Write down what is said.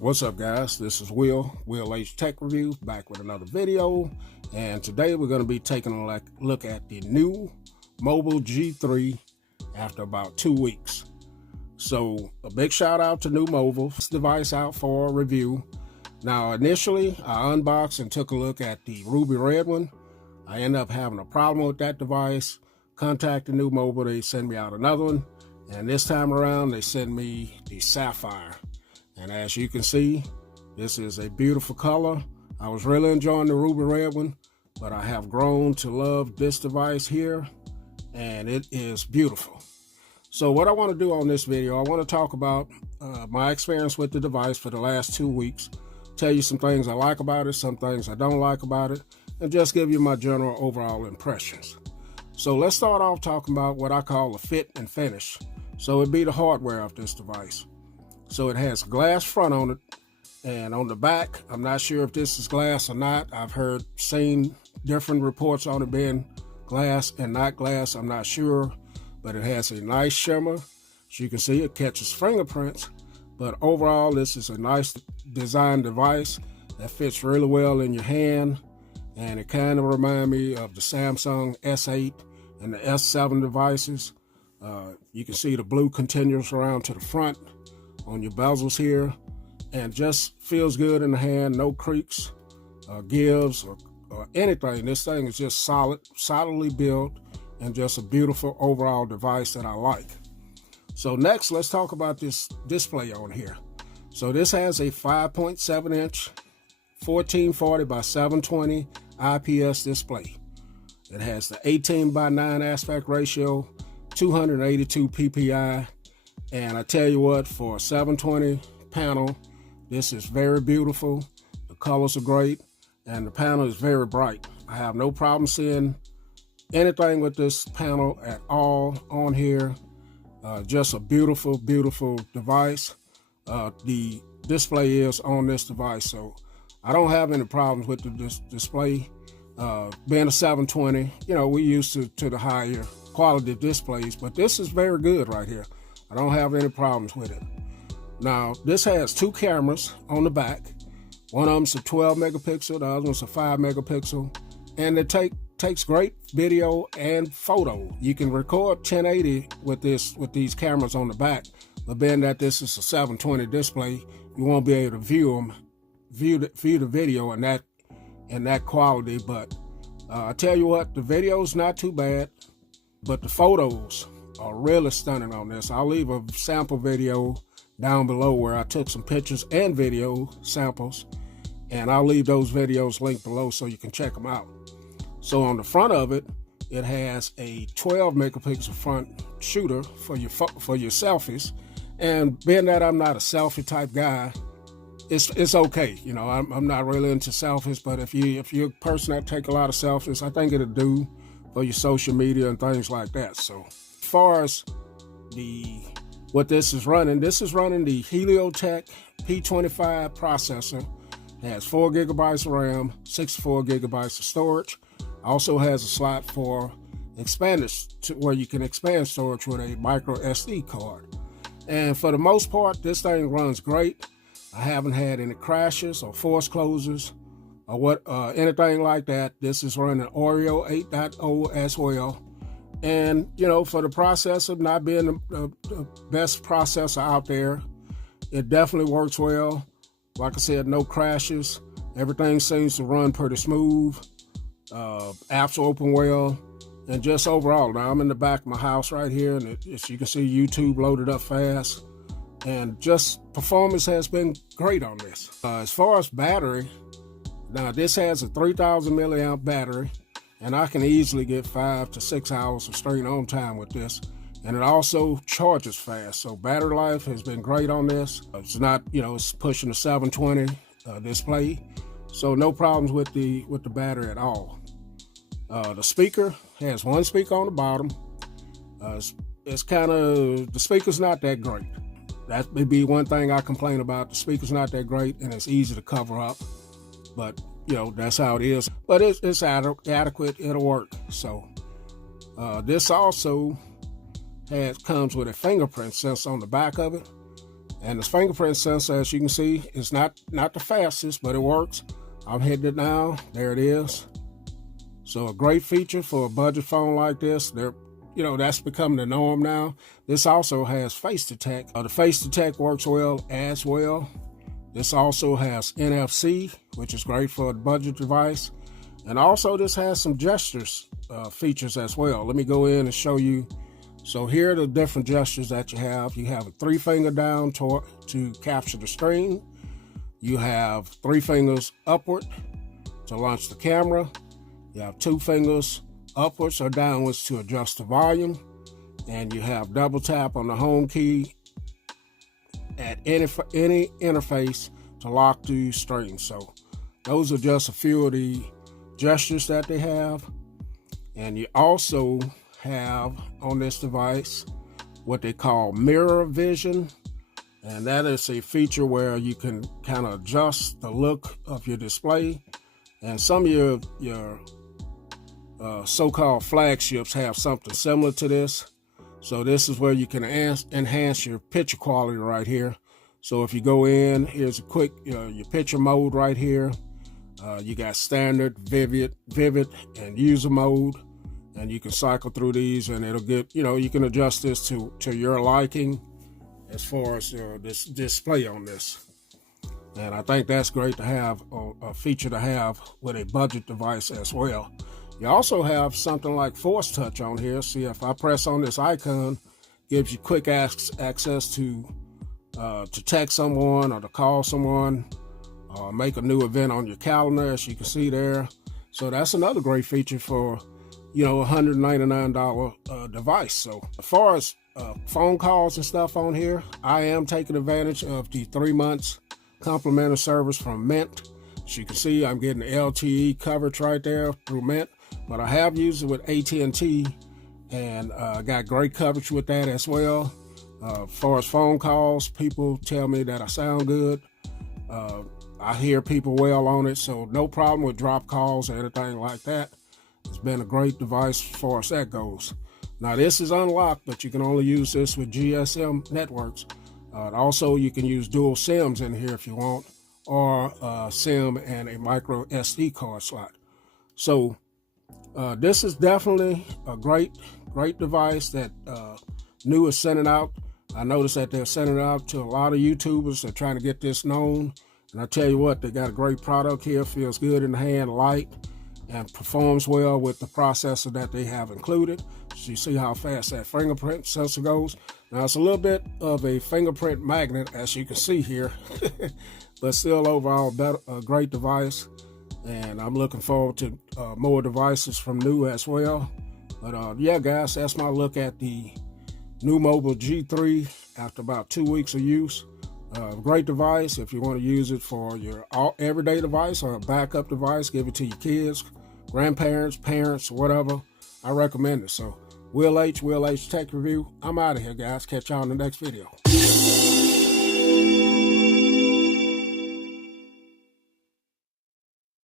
What's up, guys? This is Will H Tech Review, back with another video. And today we're going to be taking a look at the Nuu Mobile G3 after about 2 weeks. So a big shout out to Nuu Mobile. This device out for a review. Now initially I unboxed and took a look at the ruby red one. I ended up having a problem with that device. Contacted Nuu Mobile, they sent me out another one. And this time around they sent me the Sapphire. And as you can see, this is a beautiful color. I was really enjoying the ruby red one, but I have grown to love this device here, and it is beautiful. So what I want to do on this video, I want to talk about my experience with the device for the last 2 weeks, tell you some things I like about it, some things I don't like about it, and just give you my general overall impressions. So let's start off talking about what I call the fit and finish. So it'd be the hardware of this device. So it has glass front on it, and on the back, I'm not sure if this is glass or not. I've seen different reports on it being glass and not glass. I'm not sure, but it has a nice shimmer. As you can see, it catches fingerprints, but overall, this is a nice design device that fits really well in your hand, and it kind of reminds me of the Samsung S8 and the S7 devices. You can see the blue continues around to the front on your bezels here, and just feels good in the hand. No creaks, gives, or anything. This thing is just solidly built, and just a beautiful overall device that I like. So next, let's talk about this display on here. So this has a 5.7 inch 1440 by 720 IPS display. It has the 18:9 aspect ratio, 282 ppi. And I tell you what, for a 720 panel, this is very beautiful. The colors are great, and the panel is very bright. I have no problem seeing anything with this panel at all on here. Just a beautiful, beautiful device. The display is on this device, so I don't have any problems with the display. Being a 720, you know, we used to the higher quality displays, but this is very good right here. I don't have any problems with it. Now, this has 2 cameras on the back. One of them's a 12 megapixel, the other one's a 5 megapixel. And it takes great video and photo. You can record 1080 with these cameras on the back, but being that this is a 720 display, you won't be able to view the video in that quality. But I tell you what, the video's not too bad, but the photos are really stunning on this. I'll leave a sample video down below where I took some pictures and video samples, and I'll leave those videos linked below so you can check them out. So on the front of it, it has a 12 megapixel front shooter for your selfies, and being that I'm not a selfie type guy, it's okay. You know, I'm not really into selfies, but if you're a person that take a lot of selfies, I think it'll do for your social media and things like that. So as far as what this is running the Heliotech P25 processor. It has 4 gigabytes of RAM, 64 gigabytes of storage. Also has a slot for where you can expand storage with a micro SD card. And for the most part, this thing runs great. I haven't had any crashes or force closures or anything like that. This is running Oreo 8.0 as well. And, you know, for the processor not being the best processor out there, it definitely works well. Like I said, no crashes. Everything seems to run pretty smooth. Apps open well. And just overall, now I'm in the back of my house right here, and as you can see, YouTube loaded up fast. And just performance has been great on this. As far as battery, now this has a 3,000 milliamp battery, and I can easily get 5 to 6 hours of straight on time with this. And it also charges fast. So battery life has been great on this. It's not, you know, it's pushing the 720 display. So no problems with the battery at all. The speaker has 1 speaker on the bottom. It's kind of, the speaker's not that great. That may be one thing I complain about. The speaker's not that great, and it's easy to cover up. But you know, that's how it is. But it's adequate. It'll work. So this also comes with a fingerprint sensor on the back of it, And this fingerprint sensor, as you can see, is not the fastest, but it works. I'm hitting it now. There it is. So a great feature for a budget phone like this. That's becoming the norm now. This also has face detect. The face detect works well as well. This also has NFC, which is great for a budget device. And also this has some gestures features as well. Let me go in and show you. So here are the different gestures that you have. You have a 3-finger down to capture the screen. You have 3 fingers upward to launch the camera. You have 2 fingers upwards or downwards to adjust the volume. And you have double tap on the home key at any interface to lock the screen. So those are just a few of the gestures that they have. And you also have on this device what they call mirror vision, and that is a feature where you can kind of adjust the look of your display. And some of your so-called flagships have something similar to this. So this is where you can enhance your picture quality right here. So if you go in, here's a quick your picture mode right here. You got standard, vivid, and user mode. And you can cycle through these, and it'll get, you can adjust this to your liking as far as this display on this. And I think that's great to have, a feature to have with a budget device as well. You also have something like Force Touch on here. See, if I press on this icon, gives you quick access to text someone or to call someone or make a new event on your calendar, as you can see there. So that's another great feature for $199 device. So as far as phone calls and stuff on here, I am taking advantage of the 3 months complimentary service from Mint. As you can see, I'm getting LTE coverage right there through Mint, but I have used it with AT&T and got great coverage with that as well. As far as phone calls, people tell me that I sound good. I hear people well on it, so no problem with drop calls or anything like that. It's been a great device as far as that goes. Now this is unlocked, but you can only use this with GSM networks. Also, you can use dual SIMs in here if you want, or SIM and a micro SD card slot. So this is definitely a great device that Nuu is sending out. I noticed that they're sending it out to a lot of YouTubers. They're trying to get this known. And I tell you what, they got a great product here. Feels good in the hand, light, and performs well with the processor that they have included. So you see how fast that fingerprint sensor goes. Now it's a little bit of a fingerprint magnet, as you can see here, but still overall a great device. And I'm looking forward to more devices from Nuu as well. But yeah, guys, that's my look at the Nuu Mobile G3 after about 2 weeks of use. Great device if you want to use it for your everyday device or a backup device. Give it to your kids, grandparents, parents, whatever. I recommend it. So Will H Tech Review. I'm out of here, guys. Catch y'all in the next video.